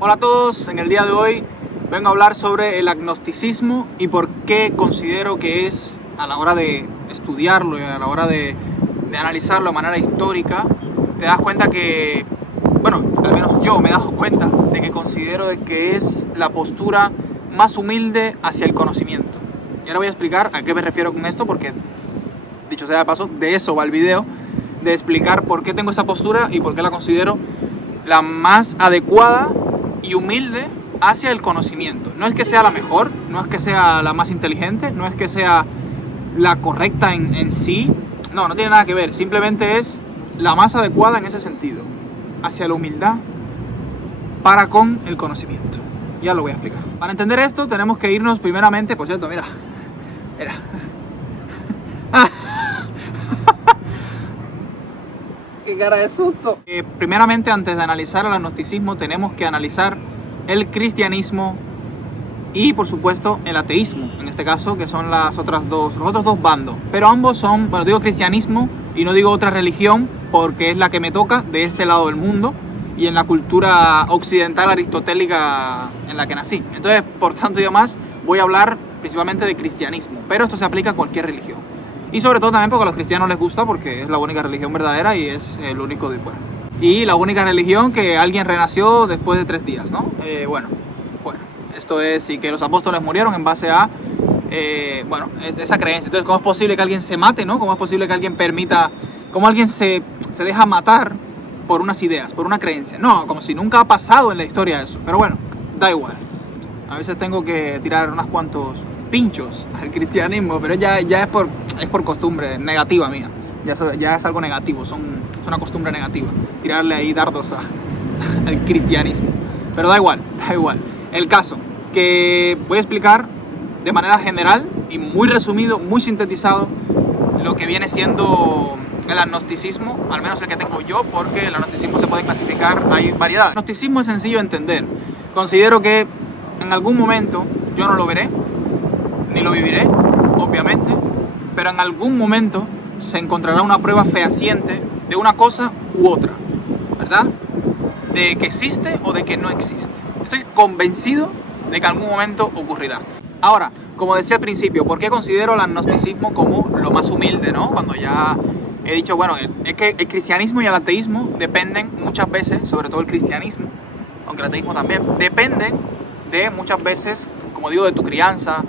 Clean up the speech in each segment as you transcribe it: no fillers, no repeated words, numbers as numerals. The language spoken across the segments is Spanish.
Hola a todos, en el día de hoy vengo a hablar sobre el agnosticismo y por qué considero que es, a la hora de estudiarlo y a la hora de analizarlo de manera histórica, te das cuenta que, bueno, al menos yo me he dado cuenta de que considero de que es la postura más humilde hacia el conocimiento. Y ahora voy a explicar a qué me refiero con esto, porque, dicho sea de paso, de eso va el video, de explicar por qué tengo esa postura y por qué la considero la más adecuada y humilde hacia el conocimiento. No es que sea la mejor, no es que sea la más inteligente, no es que sea la correcta en sí, no tiene nada que ver, simplemente es la más adecuada en ese sentido, hacia la humildad para con el conocimiento. Ya lo voy a explicar. Para entender esto tenemos que irnos primeramente, por cierto, mira. ¡Qué cara de susto! Primeramente, antes de analizar el agnosticismo, tenemos que analizar el cristianismo y, por supuesto, el ateísmo, en este caso, que son los otros dos bandos. Pero ambos son, bueno, digo cristianismo y no digo otra religión porque es la que me toca de este lado del mundo y en la cultura occidental aristotélica en la que nací. Entonces, por tanto y demás, voy a hablar principalmente de cristianismo, pero esto se aplica a cualquier religión. Y sobre todo también porque a los cristianos les gusta, porque es la única religión verdadera y es el único de bueno. Y la única religión que alguien renació después de 3 días, ¿no? Bueno, esto es, y que los apóstoles murieron en base a, esa creencia. Entonces, ¿cómo es posible que alguien se mate, no? ¿Cómo es posible que alguien permita, cómo alguien se deja matar por unas ideas, por una creencia? No, como si nunca ha pasado en la historia eso. Pero bueno, da igual. A veces tengo que tirar unos cuantos pinchos al cristianismo, pero ya es por costumbre negativa mía. Ya es algo negativo, es una costumbre negativa. Tirarle ahí dardos al cristianismo. Pero da igual. El caso, que voy a explicar de manera general y muy resumido, muy sintetizado, lo que viene siendo el agnosticismo, al menos el que tengo yo, porque el agnosticismo se puede clasificar, hay variedad. El agnosticismo es sencillo de entender. Considero que en algún momento yo no lo veré, ni lo viviré, obviamente, pero en algún momento se encontrará una prueba fehaciente de una cosa u otra, ¿verdad? De que existe o de que no existe. Estoy convencido de que en algún momento ocurrirá. Ahora, como decía al principio, ¿por qué considero el agnosticismo como lo más humilde, ¿no? Cuando ya he dicho, bueno, es que el cristianismo y el ateísmo dependen muchas veces, sobre todo el cristianismo, aunque el ateísmo también, dependen de muchas veces, como digo, de tu crianza,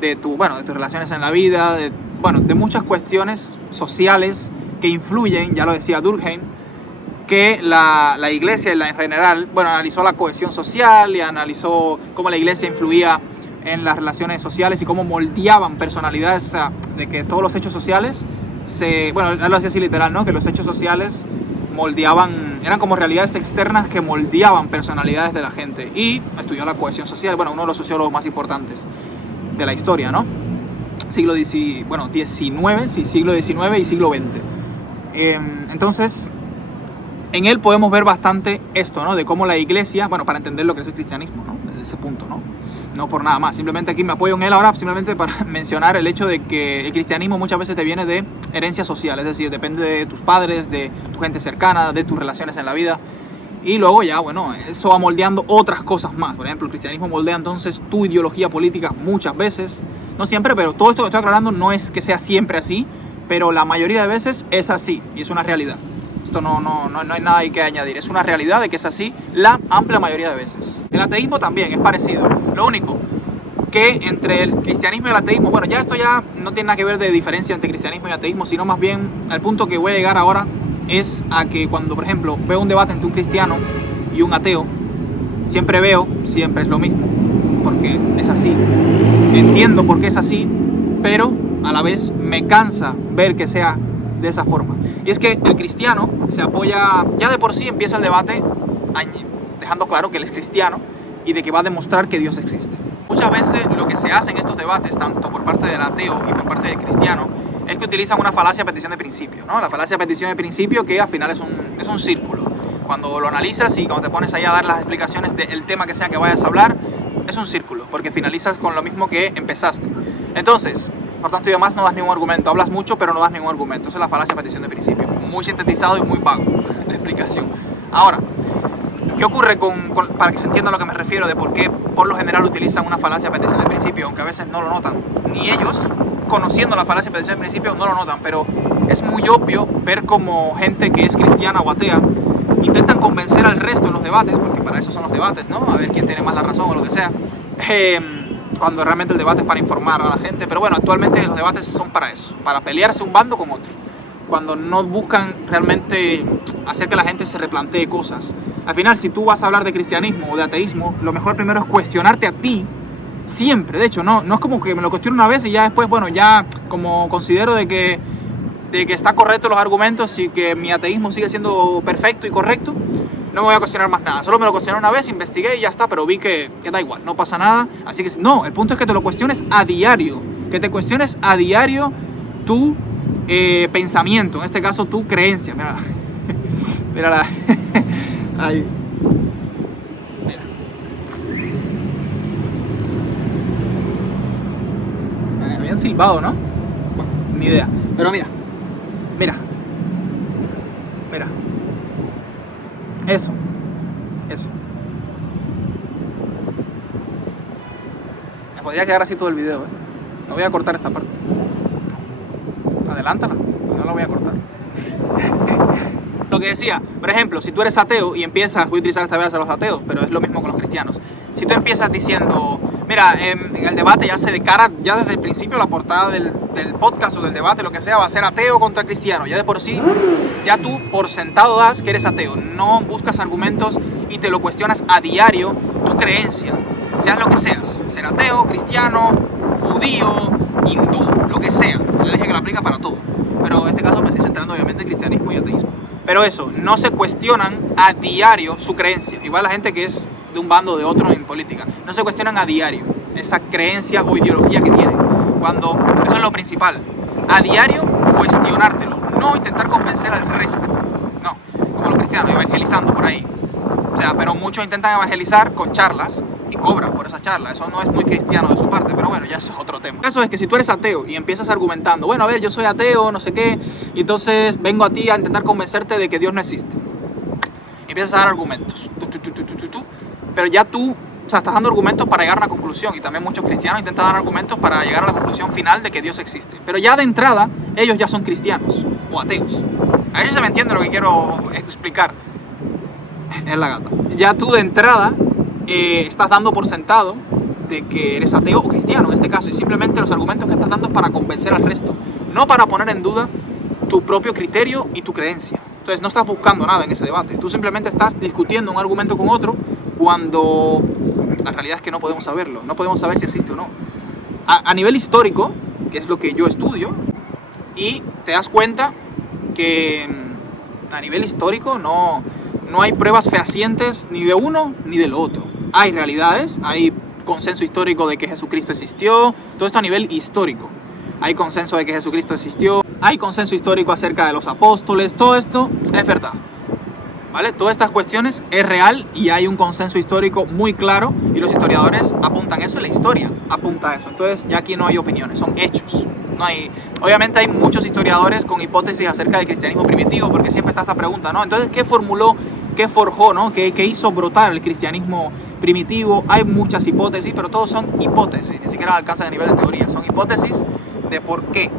de tus relaciones en la vida, de muchas cuestiones sociales que influyen, ya lo decía Durkheim, que la iglesia en general, analizó la cohesión social y analizó cómo la iglesia influía en las relaciones sociales y cómo moldeaban personalidades, o sea, de que todos los hechos sociales él lo decía así literal, ¿no? Que los hechos sociales moldeaban, eran como realidades externas que moldeaban personalidades de la gente, y estudió la cohesión social, uno de los sociólogos más importantes de la historia, ¿no? Siglo XIX y siglo XX. Entonces, en él podemos ver bastante esto, ¿no? De cómo la iglesia, para entender lo que es el cristianismo, ¿no? Desde ese punto, ¿no? No por nada más, simplemente aquí me apoyo en él ahora, simplemente para mencionar el hecho de que el cristianismo muchas veces te viene de herencia social, es decir, depende de tus padres, de tu gente cercana, de tus relaciones en la vida. Y luego ya, eso va moldeando otras cosas más. Por ejemplo, el cristianismo moldea entonces tu ideología política muchas veces. No siempre, pero todo esto que estoy aclarando no es que sea siempre así, pero la mayoría de veces es así y es una realidad. Esto no hay nada ahí que añadir. Es una realidad de que es así la amplia mayoría de veces. El ateísmo también es parecido. Lo único que entre el cristianismo y el ateísmo, esto ya no tiene nada que ver de diferencia entre cristianismo y ateísmo, sino más bien al punto que voy a llegar ahora es a que cuando, por ejemplo, veo un debate entre un cristiano y un ateo, siempre es lo mismo, porque es así. Entiendo por qué es así, pero a la vez me cansa ver que sea de esa forma. Y es que el cristiano se apoya, ya de por sí empieza el debate dejando claro que él es cristiano y de que va a demostrar que Dios existe. Muchas veces lo que se hace en estos debates, tanto por parte del ateo y por parte del cristiano, es que utilizan una falacia de petición de principio, ¿no? La falacia de petición de principio, que al final es un círculo. Cuando lo analizas y cuando te pones ahí a dar las explicaciones del tema que sea que vayas a hablar, es un círculo, porque finalizas con lo mismo que empezaste. Entonces, por tanto y demás, no das ningún argumento. Hablas mucho, pero no das ningún argumento. Eso es la falacia de petición de principio. Muy sintetizado y muy vago la explicación. Ahora, ¿Qué ocurre para que se entienda a lo que me refiero de por qué por lo general utilizan una falacia de petición de principio, aunque a veces no lo notan? Ni ellos, conociendo la falacia de petición de principio, no lo notan, pero es muy obvio ver como gente que es cristiana o atea intentan convencer al resto en los debates, porque para eso son los debates, ¿no? A ver quién tiene más la razón o lo que sea, cuando realmente el debate es para informar a la gente. Pero bueno, actualmente los debates son para eso, para pelearse un bando con otro, cuando no buscan realmente hacer que la gente se replantee cosas. Al final, si tú vas a hablar de cristianismo o de ateísmo, lo mejor primero es cuestionarte a ti, siempre. De hecho, no es como que me lo cuestiono una vez y ya después, bueno, ya como considero de que está correcto los argumentos y que mi ateísmo sigue siendo perfecto y correcto, no me voy a cuestionar más nada. Solo me lo cuestioné una vez, investigué y ya está, pero vi que da igual, no pasa nada. Así que no, el punto es que te lo cuestiones a diario, que te cuestiones a diario tu pensamiento, en este caso tu creencia. Mira, mira ahí. Mira. Me habían silbado, ¿no? Bueno, ni idea. Pero mira. Eso. Me podría quedar así todo el video, ¿eh? No voy a cortar esta parte. Adelántala, no la voy a cortar. Lo que decía, por ejemplo, si tú eres ateo y empiezas, voy a utilizar esta vez a los ateos, pero es lo mismo con los cristianos. Si tú empiezas diciendo, mira, en el debate ya se declara, ya desde el principio la portada del podcast o del debate, lo que sea, va a ser ateo contra cristiano. Ya de por sí, ya tú por sentado das que eres ateo. No buscas argumentos y te lo cuestionas a diario tu creencia. Seas lo que seas, ser ateo, cristiano, judío, hindú, lo que sea. Le dije que lo aplica para todo. Pero en este caso me estoy centrando obviamente en cristianismo y ateísmo. Pero eso, no se cuestionan a diario su creencia. Igual la gente que es de un bando o de otro en política, no se cuestionan a diario esa creencia o ideología que tienen. Cuando eso es lo principal. A diario cuestionártelo, no intentar convencer al resto. No, como los cristianos, evangelizando por ahí. O sea, pero muchos intentan evangelizar con charlas y cobran por esa charla. Eso no es muy cristiano de su parte, pero bueno, ya eso es otro tema. El caso es que si tú eres ateo y empiezas argumentando, bueno, a ver, yo soy ateo, no sé qué, y entonces vengo a ti a intentar convencerte de que Dios no existe. Y empiezas a dar argumentos. Pero ya tú, o sea, estás dando argumentos para llegar a una conclusión, y también muchos cristianos intentan dar argumentos para llegar a la conclusión final de que Dios existe. Pero ya de entrada, ellos ya son cristianos o ateos. A ver si se me entiende lo que quiero explicar. Es la gata. Ya tú de entrada estás dando por sentado de que eres ateo o cristiano en este caso, y simplemente los argumentos que estás dando es para convencer al resto, no para poner en duda tu propio criterio y tu creencia. Entonces no estás buscando nada en ese debate, tú simplemente estás discutiendo un argumento con otro cuando la realidad es que no podemos saberlo, no podemos saber si existe o no. A nivel histórico, que es lo que yo estudio, y te das cuenta que a nivel histórico no hay pruebas fehacientes ni de uno ni del otro. Hay realidades, hay consenso histórico de que Jesucristo existió, todo esto a nivel histórico. Hay consenso de que Jesucristo existió, hay consenso histórico acerca de los apóstoles, todo esto es verdad, ¿vale? Todas estas cuestiones es real y hay un consenso histórico muy claro y los historiadores apuntan eso y la historia apunta a eso. Entonces ya aquí no hay opiniones, son hechos. Obviamente hay muchos historiadores con hipótesis acerca del cristianismo primitivo, porque siempre está esa pregunta, ¿no? Entonces, ¿qué formuló, qué forjó, ¿no? ¿Qué hizo brotar el cristianismo primitivo? Hay muchas hipótesis, pero todos son hipótesis, ni siquiera alcanzan el nivel de teoría, son hipótesis de por qué.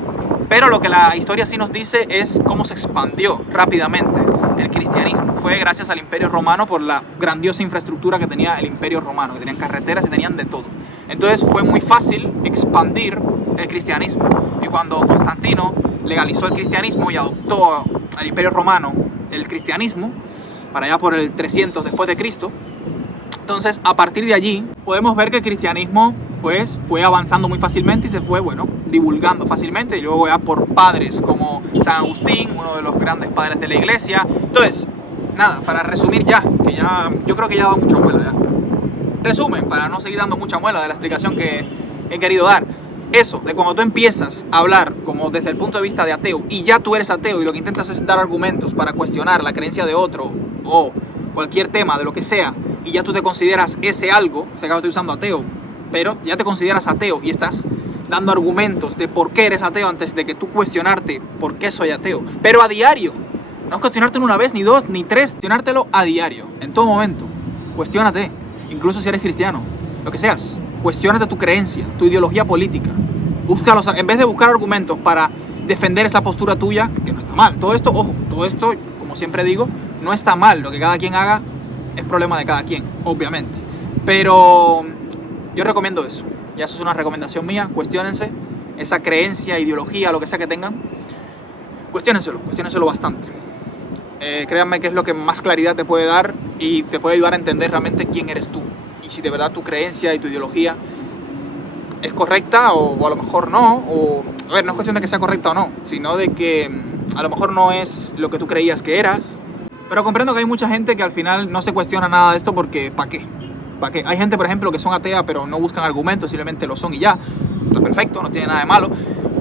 Pero lo que la historia sí nos dice es cómo se expandió rápidamente el cristianismo. Fue gracias al Imperio Romano, por la grandiosa infraestructura que tenía el Imperio Romano, que tenían carreteras y tenían de todo. Entonces fue muy fácil expandir el cristianismo. Y cuando Constantino legalizó el cristianismo y adoptó al Imperio Romano el cristianismo, para allá por el 300 después de Cristo, entonces a partir de allí podemos ver que el cristianismo pues fue avanzando muy fácilmente y se fue, bueno, divulgando fácilmente, y luego ya por padres como San Agustín, uno de los grandes padres de la iglesia. Entonces, nada, para resumir ya, que ya yo creo que ya da mucha muela ya. Resumen, para no seguir dando mucha muela de la explicación que he querido dar. Eso, de cuando tú empiezas a hablar como desde el punto de vista de ateo y ya tú eres ateo y lo que intentas es dar argumentos para cuestionar la creencia de otro o cualquier tema de lo que sea, y ya tú te consideras ese algo, se acaba usando ateo, pero ya te consideras ateo y estás dando argumentos de por qué eres ateo antes de que tú cuestionarte por qué soy ateo, pero a diario, no es cuestionártelo una vez, ni dos, ni tres, cuestionártelo a diario, en todo momento. cuestiónate, incluso si eres cristiano, lo que seas, cuestiónate tu creencia, tu ideología política. Búscalos, en vez de buscar argumentos para defender esa postura tuya, que no está mal. Todo esto, ojo, todo esto, como siempre digo, no está mal. Lo que cada quien haga es problema de cada quien, obviamente. Pero yo recomiendo eso. Ya eso es una recomendación mía. Cuestiónense esa creencia, ideología, lo que sea que tengan. Cuestiónenselo bastante. Créanme que es lo que más claridad te puede dar y te puede ayudar a entender realmente quién eres tú. Y si de verdad tu creencia y tu ideología es correcta o a lo mejor no. O, a ver, no es cuestión de que sea correcta o no, sino de que a lo mejor no es lo que tú creías que eras. Pero comprendo que hay mucha gente que al final no se cuestiona nada de esto porque ¿para qué? ¿Para qué? Hay gente, por ejemplo, que son ateas pero no buscan argumentos, simplemente lo son y ya. Está perfecto, no tiene nada de malo.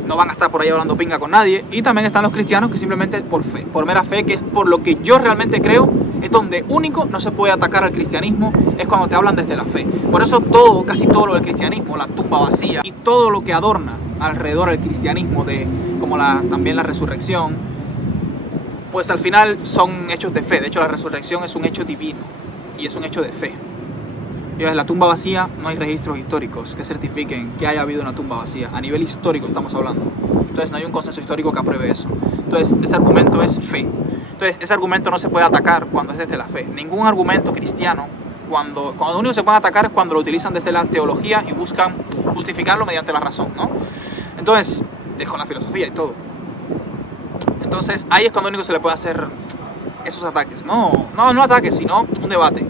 No van a estar por ahí hablando pinga con nadie. Y también están los cristianos que simplemente por fe, por mera fe, que es por lo que yo realmente creo, es donde único no se puede atacar al cristianismo, es cuando te hablan desde la fe. Por eso todo, casi todo lo del cristianismo, la tumba vacía y todo lo que adorna alrededor del cristianismo, como también la resurrección, pues al final son hechos de fe. De hecho, la resurrección es un hecho divino y es un hecho de fe. Y en la tumba vacía no hay registros históricos que certifiquen que haya habido una tumba vacía. A nivel histórico estamos hablando. Entonces no hay un consenso histórico que apruebe eso. Entonces ese argumento es fe. Entonces ese argumento no se puede atacar cuando es desde la fe. Ningún argumento cristiano, cuando lo único que se puede atacar es cuando lo utilizan desde la teología y buscan justificarlo mediante la razón, ¿no? Entonces, con la filosofía y todo. Entonces ahí es cuando único se le puede hacer esos ataques. No ataques, sino un debate.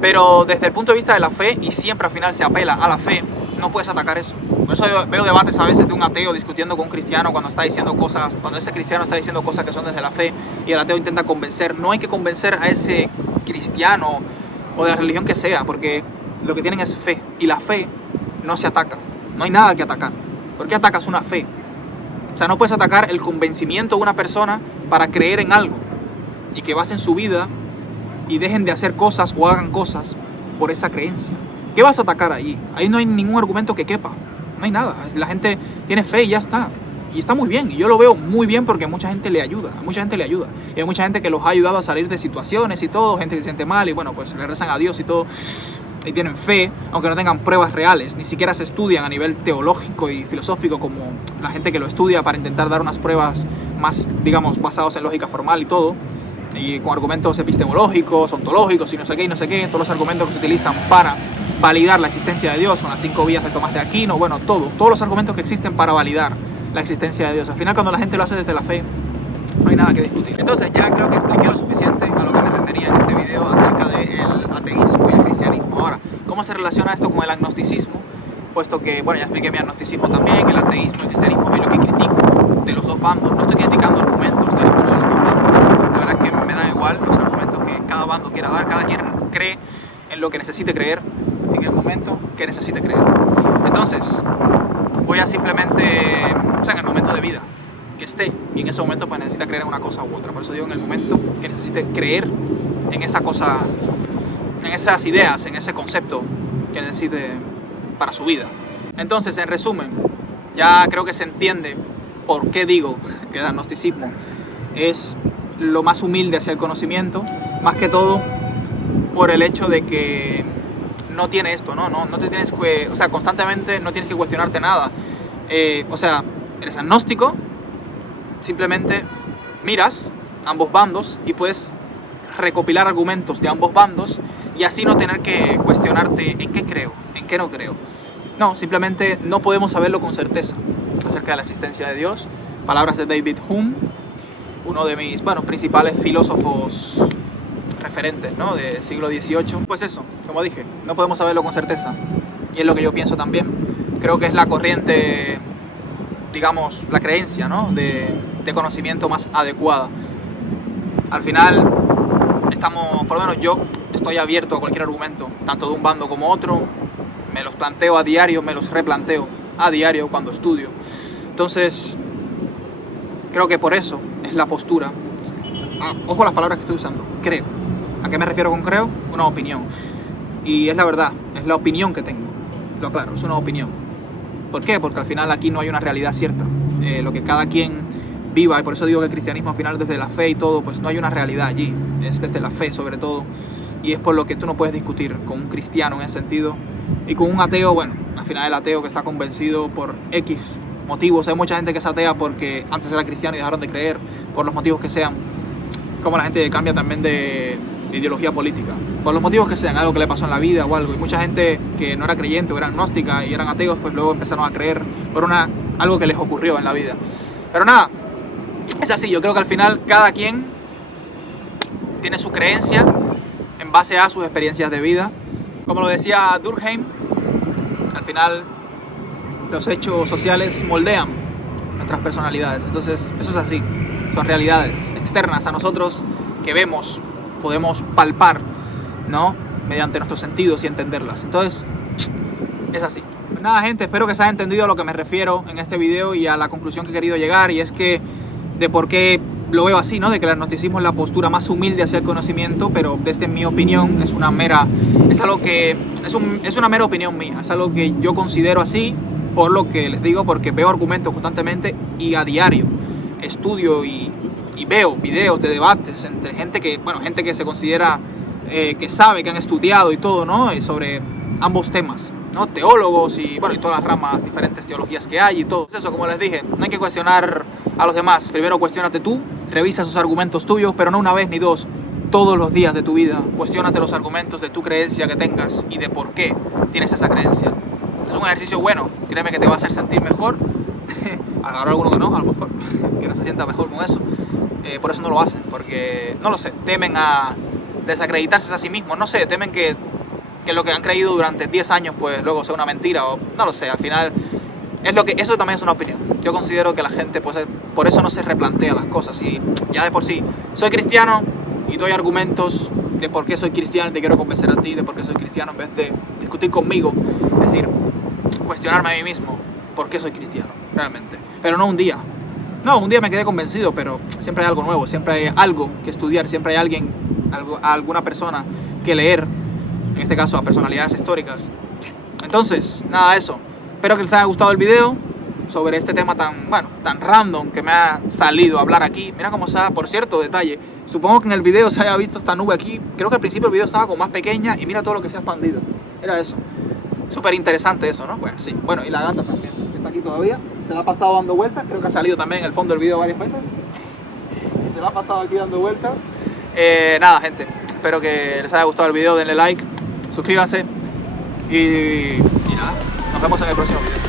Pero desde el punto de vista de la fe, y siempre al final se apela a la fe, no puedes atacar eso. Por eso yo veo debates a veces de un ateo discutiendo con un cristiano cuando está diciendo cosas, cuando ese cristiano está diciendo cosas que son desde la fe y el ateo intenta convencer. No hay que convencer a ese cristiano o de la religión que sea, porque lo que tienen es fe, y la fe no se ataca. No hay nada que atacar. ¿Por qué atacas una fe? O sea, no puedes atacar el convencimiento de una persona para creer en algo y que basen su vida y dejen de hacer cosas o hagan cosas por esa creencia. ¿Qué vas a atacar ahí? Ahí no hay ningún argumento que quepa. No hay nada. La gente tiene fe y ya está. Y está muy bien. Y yo lo veo muy bien porque mucha gente le ayuda. A mucha gente le ayuda. Y hay mucha gente que los ha ayudado a salir de situaciones y todo. Gente que se siente mal y bueno, pues le rezan a Dios y todo. Y tienen fe, aunque no tengan pruebas reales. Ni siquiera se estudian a nivel teológico y filosófico como la gente que lo estudia para intentar dar unas pruebas más, digamos, basadas en lógica formal y todo. Y con argumentos epistemológicos, ontológicos y no sé qué, todos los argumentos que se utilizan para validar la existencia de Dios, con las 5 vías de Tomás de Aquino, bueno, todos los argumentos que existen para validar la existencia de Dios. Al final, cuando la gente lo hace desde la fe, no hay nada que discutir. Entonces, ya creo que expliqué lo suficiente a lo que me refería en este video acerca del ateísmo y el cristianismo. Ahora, ¿cómo se relaciona esto con el agnosticismo? Puesto que, bueno, ya expliqué mi agnosticismo también, el ateísmo y el cristianismo y lo que critico de los dos bandos. No estoy criticando argumentos de ninguno de los dos bandos. La verdad es que me da igual los argumentos que cada bando quiera dar. Cada quien cree en lo que necesite creer en el momento que necesite creer. Entonces, voy a simplemente, o sea, en el momento de vida que esté, y en ese momento pues necesita creer en una cosa u otra. Por eso digo en el momento que necesite creer en esa cosa, en esas ideas, en ese concepto que necesite para su vida. Entonces, en resumen, ya creo que se entiende por qué digo que el agnosticismo es lo más humilde hacia el conocimiento, más que todo por el hecho de que no tiene esto, no te tienes que, o sea, constantemente no tienes que cuestionarte nada. O sea, eres agnóstico, simplemente miras ambos bandos y puedes recopilar argumentos de ambos bandos y así no tener que cuestionarte en qué creo, en qué no creo. No, simplemente no podemos saberlo con certeza acerca de la existencia de Dios. Palabras de David Hume, uno de mis, bueno, principales filósofos referentes, ¿no?, del siglo XVIII. Pues eso, como dije, no podemos saberlo con certeza. Y es lo que yo pienso también. Creo que es la corriente, digamos, la creencia, ¿no?, de conocimiento más adecuada. Al final, por lo menos yo, estoy abierto a cualquier argumento, tanto de un bando como otro. Me los planteo a diario, me los replanteo a diario cuando estudio. Entonces, creo que por eso es la postura. Ojo a las palabras que estoy usando, creo. ¿A qué me refiero con creo? Una opinión. Y es la verdad, es la opinión que tengo. Lo aclaro, es una opinión. ¿Por qué? Porque al final aquí no hay una realidad cierta. Lo que cada quien viva, y por eso digo que el cristianismo al final desde la fe y todo, pues no hay una realidad allí. Es desde la fe sobre todo. y es por lo que tú no puedes discutir con un cristiano en ese sentido. Y con un ateo, bueno, al final el ateo que está convencido por X motivos. Hay mucha gente que es atea porque antes era cristiano y dejaron de creer, por los motivos que sean. Como la gente cambia también de ideología política, por los motivos que sean, algo que le pasó en la vida o algo. Y mucha gente que no era creyente o era agnóstica y eran ateos, pues luego empezaron a creer por algo que les ocurrió en la vida. Pero nada, es así. Yo creo que al final cada quien tiene su creencia en base a sus experiencias de vida. Como lo decía Durkheim, al final los hechos sociales moldean nuestras personalidades. Entonces eso es así, son realidades externas a nosotros que vemos, podemos palpar, ¿no? Mediante nuestros sentidos y entenderlas. Entonces es así. Pues nada, gente, espero que se haya entendido a lo que me refiero en este video y a la conclusión que he querido llegar, y es que de por qué lo veo así, ¿no? De que el agnosticismo es la postura más humilde hacia el conocimiento, pero desde mi opinión es una mera opinión mía, es algo que yo considero así, por lo que les digo, porque veo argumentos constantemente y a diario estudio y veo videos de debates entre gente que se considera que sabe, que han estudiado y todo, ¿no? Sobre ambos temas, ¿no? Teólogos y todas las ramas, diferentes teologías que hay y todo. Eso, como les dije, no hay que cuestionar a los demás. Primero cuestiónate tú, revisa sus argumentos tuyos, pero no una vez ni dos, todos los días de tu vida. Cuestiónate los argumentos de tu creencia que tengas y de por qué tienes esa creencia. Es un ejercicio bueno, créeme que te va a hacer sentir mejor. Habrá alguno que no, a lo mejor, que no se sienta mejor con eso. Por eso no lo hacen, porque, no lo sé, temen a desacreditarse a sí mismos, no sé, temen que lo que han creído durante 10 años pues luego sea una mentira, o no lo sé, al final eso también es una opinión. Yo considero que la gente pues por eso no se replantea las cosas, y ya de por sí soy cristiano y doy argumentos de por qué soy cristiano y te quiero convencer a ti de por qué soy cristiano, en vez de discutir conmigo, es decir, cuestionarme a mí mismo por qué soy cristiano realmente, pero no un día. No, un día me quedé convencido, pero siempre hay algo nuevo, siempre hay algo que estudiar, siempre hay alguna persona que leer, en este caso a personalidades históricas. Entonces, nada de eso. Espero que les haya gustado el video sobre este tema tan random que me ha salido a hablar aquí. Mira cómo está, por cierto, detalle. Supongo que en el video se haya visto esta nube aquí. Creo que al principio el video estaba como más pequeña y mira todo lo que se ha expandido. Era eso. Súper interesante eso, ¿no? Bueno, sí. Bueno, y la gata también, que está aquí todavía. Se la ha pasado dando vueltas. Creo que ha salido también en el fondo del video varias veces. Y se la ha pasado aquí dando vueltas. Nada, gente. Espero que les haya gustado el video. Denle like, suscríbanse. Y nada, nos vemos en el próximo video.